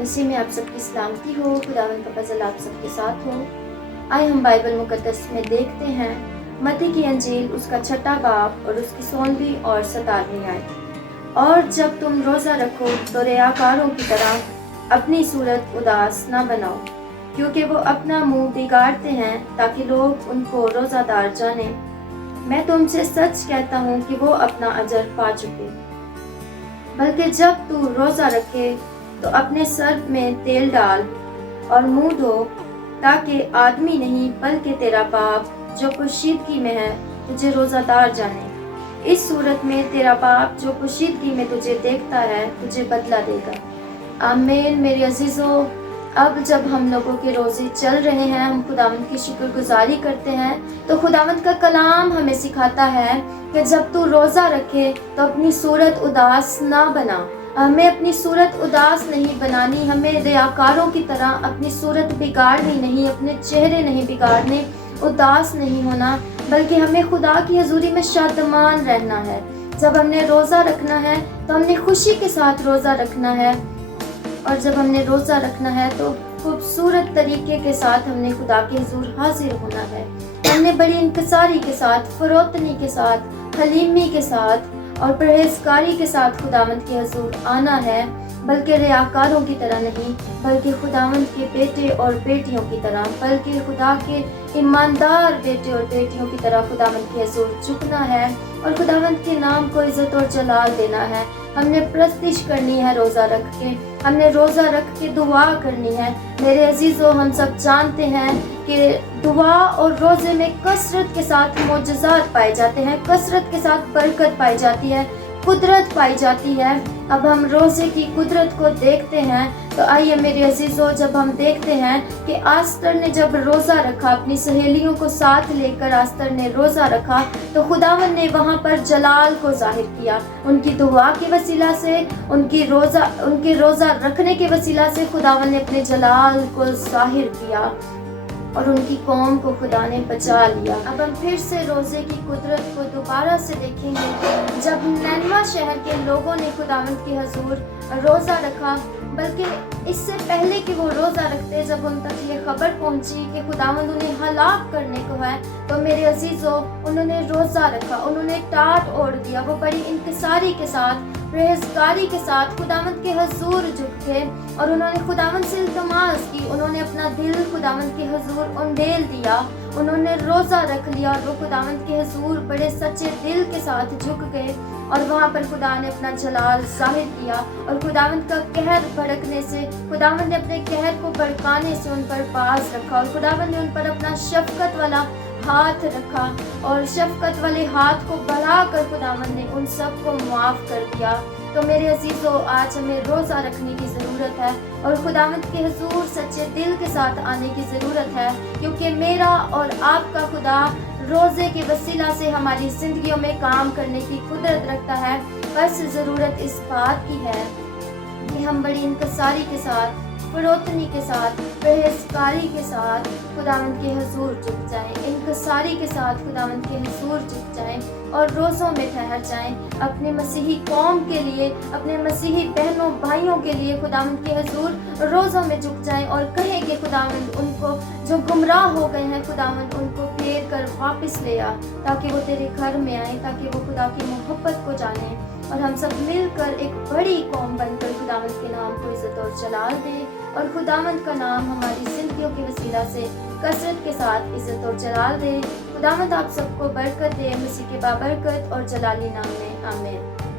مسیح میں آپ سب کی سلامتی ہو، خداوند کا فضل آپ سب کے ساتھ ہو۔ آئے ہم بائبل مقدس میں دیکھتے ہیں متی کی انجیل اس کا 6 باب اور اس کی 16 اور 17 آیت۔ اور جب تم روزہ رکھو تو ریاکاروں کی طرح اپنی صورت اداس نہ بناؤ، کیونکہ وہ اپنا منہ بگاڑتے ہیں تاکہ لوگ ان کو روزہ دار جانیں۔ میں تم سے سچ کہتا ہوں کہ وہ اپنا اجر پا چکے۔ بلکہ جب تو روزہ رکھے تو اپنے سر میں تیل ڈال اور منہ دھو، تاکہ آدمی نہیں بلکہ تیرا باپ جو پوشیدگی میں ہے تجھے روزہ دار جانے۔ اس صورت میں تیرا باپ جو پوشیدگی میں تجھے دیکھتا ہے تجھے بدلہ دے گا۔ آمین۔ میرے عزیزو، اب جب ہم لوگوں کے روزے چل رہے ہیں، ہم خداوند کی شکر گزاری کرتے ہیں، تو خداوند کا کلام ہمیں سکھاتا ہے کہ جب تو روزہ رکھے تو اپنی صورت اداس نہ بنا۔ ہمیں اپنی صورت اداس نہیں بنانی، ہمیں ریاکاروں کی طرح اپنی صورت بگاڑنی نہیں، اپنے چہرے نہیں بگاڑنے، اداس نہیں ہونا، بلکہ ہمیں خدا کی حضوری میں شادمان رہنا ہے۔ جب ہم نے روزہ رکھنا ہے تو ہم نے خوشی کے ساتھ روزہ رکھنا ہے، اور جب ہم نے روزہ رکھنا ہے تو خوبصورت طریقے کے ساتھ ہم نے خدا کے حضور حاضر ہونا ہے۔ ہم نے بڑی انکساری کے ساتھ، فروتنی کے ساتھ، حلیمی کے ساتھ اور پرہیزگاری کے ساتھ خداوند کے حضور آنا ہے، بلکہ ریاکاروں کی طرح نہیں، بلکہ خداوند کے بیٹے اور بیٹیوں کی طرح، بلکہ خدا کے ایماندار بیٹے اور بیٹیوں کی طرح خداوند کے حضور جھکنا ہے اور خداوند کے نام کو عزت اور جلال دینا ہے۔ ہم نے پرستش کرنی ہے روزہ رکھ کے، ہم نے روزہ رکھ کے دعا کرنی ہے۔ میرے عزیزو، ہم سب جانتے ہیں کہ دعا اور روزے میں کثرت کے ساتھ معجزات پائے جاتے ہیں، کثرت کے ساتھ برکت پائی جاتی ہے، قدرت پائی جاتی ہے۔ اب ہم روزے کی قدرت کو دیکھتے ہیں تو آئیے میرے عزیزو، جب ہم دیکھتے ہیں کہ آستر نے جب روزہ رکھا، اپنی سہیلیوں کو ساتھ لے کر آستر نے روزہ رکھا، تو خداوند نے وہاں پر جلال کو ظاہر کیا۔ ان کی دعا کے وسیلہ سے، ان کے روزہ رکھنے کے وسیلہ سے خداوند نے اپنے جلال کو ظاہر کیا اور ان کی قوم کو خدا نے بچا لیا۔ اب ہم پھر سے روزے کی قدرت کو دوبارہ سے دیکھیں گے۔ جب نینوا شہر کے لوگوں نے خداوند کے حضور روزہ رکھا، بلکہ اس سے پہلے کہ وہ روزہ رکھتے، جب ان تک یہ خبر پہنچی کہ خداوند انہیں ہلاک کرنے کو ہے، تو میرے عزیزو، انہوں نے روزہ رکھا، انہوں نے ٹاٹ اوڑھ دیا، وہ بڑی انکساری کے ساتھ، پرہیزگاری کے ساتھ خداوند کے حضور جھکے اور انہوں نے خداوند سے التماس کی، انہوں نے اپنا دل خداوند کے حضور انڈیل دیا، انہوں نے روزہ رکھ لیا اور وہ خداوند کے حضور بڑے سچے دل کے ساتھ جھک گئے، اور وہاں پر خدا نے اپنا جلال ظاہر کیا، اور خداوند کا قہر بھڑکنے سے، خداوند نے اپنے قہر کو بھڑکانے سے ان پر باز رکھا، اور خداوند نے ان پر اپنا شفقت والا ہاتھ رکھا، اور شفقت والے ہاتھ کو بڑھا کر خداوند نے ان سب کو معاف کر دیا۔ تو میرے عزیزو، آج ہمیں روزہ رکھنے کی ضرورت ہے اور خداوند کے حضور سچے دل کے ساتھ آنے کی ضرورت ہے، کیونکہ میرا اور آپ کا خدا روزے کے وسیلہ سے ہماری زندگیوں میں کام کرنے کی قدرت رکھتا ہے۔ بس ضرورت اس بات کی ہے کہ ہم بڑی انکساری کے ساتھ، فروتنی کے ساتھ، پرہیزگاری کے ساتھ خداوند کے حضور جھک جائیں، انکساری کے ساتھ خداوند کے حضور جھک جائیں اور روزوں میں ٹھہر جائیں، اپنے مسیحی قوم کے لیے، اپنے مسیحی بہنوں بھائیوں کے لیے خداوند کے حضور روزوں میں جھک جائیں اور کہیں کہ خداوند ان کو جو گمراہ ہو گئے ہیں، خداوند ان کو پھیر کر واپس لے آ، تاکہ وہ تیرے گھر میں آئیں، تاکہ وہ خدا کی محبت کو جانیں، اور ہم سب مل کر ایک بڑی قوم بن کر خداوند کے نام کو عزت اور جلال دیں، اور خداوند کا نام ہماری زندگیوں کے وسیلہ سے کثرت کے ساتھ عزت اور جلال دے۔ خداوند آپ سب کو برکت دے، مسیح کے بابرکت اور جلالی نام میں، آمین۔